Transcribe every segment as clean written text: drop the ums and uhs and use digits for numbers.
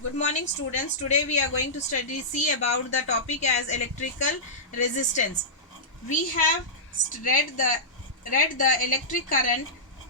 Good morning, students. Today we are going to see about the topic as electrical resistance. We have read the electric current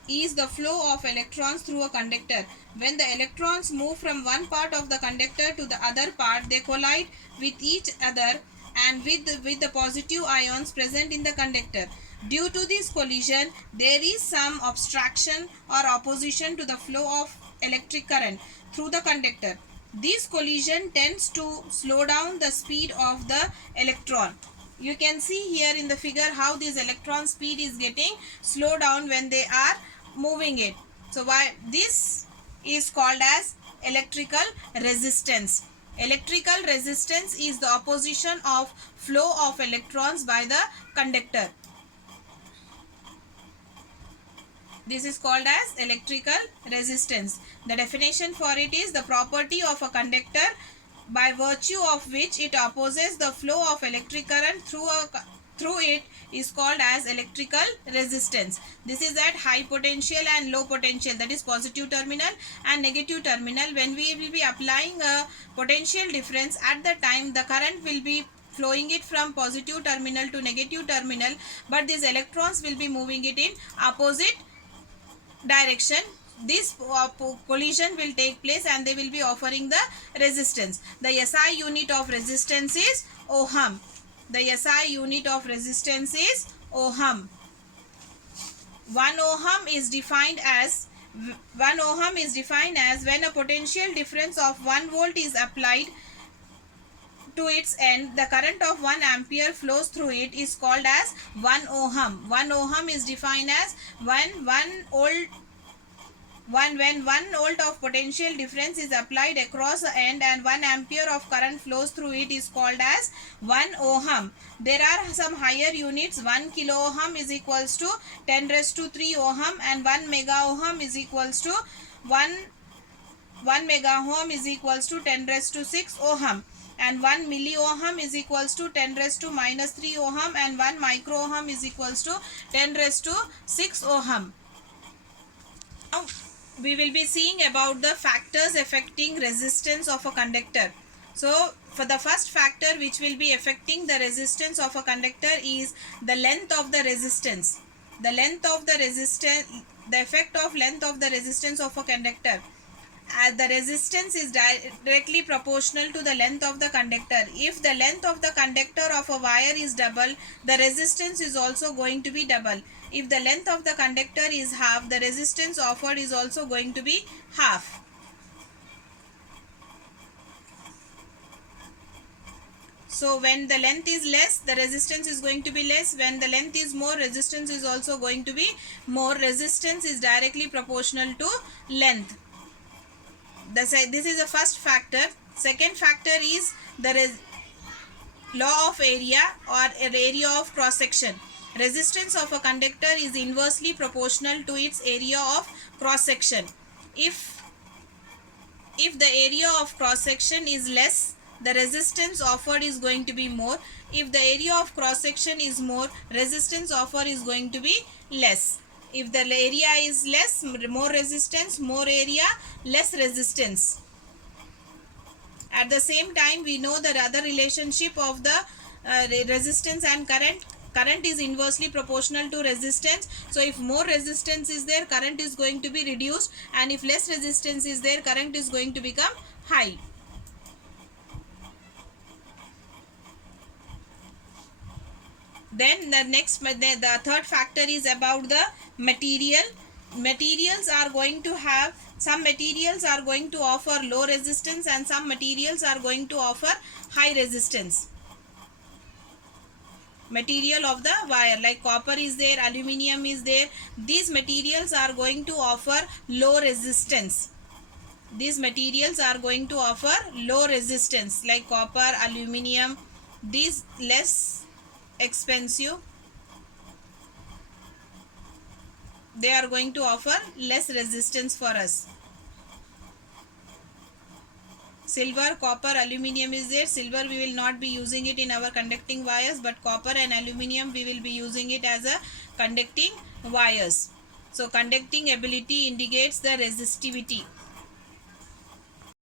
is the flow of electrons through a conductor. When the electrons move from one part of the conductor to the other part, they collide with each other and with the positive ions present in the conductor. Due to this collision, there is some obstruction or opposition to the flow of electric current through the conductor. This collision tends to slow down the speed of the electron. You can see here in the figure how this electron speed is getting slowed down when they are moving it. So why this is called as electrical resistance. Electrical resistance is the opposition of flow of electrons by the conductor. This is called as electrical resistance. The definition for it is the property of a conductor by virtue of which it opposes the flow of electric current through it is called as electrical resistance. This is at high potential and low potential, that is positive terminal and negative terminal. When we will be applying a potential difference, at the time the current will be flowing it from positive terminal to negative terminal, but these electrons will be moving it in opposite direction. This collision will take place and they will be offering the resistance. The SI unit of resistance is ohm. The SI unit of resistance is ohm. 1 ohm is defined as when a potential difference of 1 volt is applied to its end, the current of 1 ampere flows through it is called as 1 ohm. 1 ohm is defined as when 1 volt of potential difference is applied across the end and 1 ampere of current flows through it is called as 1 ohm. There are some higher units. 1 kilo ohm is equals to 10 raised to 3 ohm and 1 mega ohm is equals to 1 mega ohm is equals to 10 raised to 6 ohm, and 1 milli ohm is equals to 10 raised to minus 3 ohm, and 1 micro ohm is equals to 10 raised to 6 ohm. Now we will be seeing about the factors affecting resistance of a conductor. So for the first factor which will be affecting the resistance of a conductor is the length of the resistance. The effect of length of the resistance of a conductor. As the resistance is directly proportional to the length of the conductor. If the length of the conductor of a wire is double, the resistance is also going to be double. If the length of the conductor is half, the resistance offered is also going to be half. So when the length is less, the resistance is going to be less. When the length is more, resistance is also going to be more. Resistance is directly proportional to length. This is the first factor. Second factor is the law of area or area of cross section. Resistance of a conductor is inversely proportional to its area of cross section. If the area of cross section is less, the resistance offered is going to be more. If the area of cross section is more, resistance offered is going to be less. If the area is less, more resistance, more area, less resistance. At the same time, we know the other relationship of the resistance and current. Current is inversely proportional to resistance. So if more resistance is there, current is going to be reduced, and if less resistance is there, current is going to become high. Then the third factor is about the material. Materials are going to have, some materials are going to offer low resistance and some materials are going to offer high resistance. Material of the wire like copper is there, aluminium is there. These materials are going to offer low resistance. These materials are going to offer low resistance like copper, aluminium. These less expensive, they are going to offer less resistance for us. Silver, copper, aluminium is there. Silver we will not be using it in our conducting wires, but copper and aluminium we will be using it as a conducting wires. So conducting ability indicates the resistivity.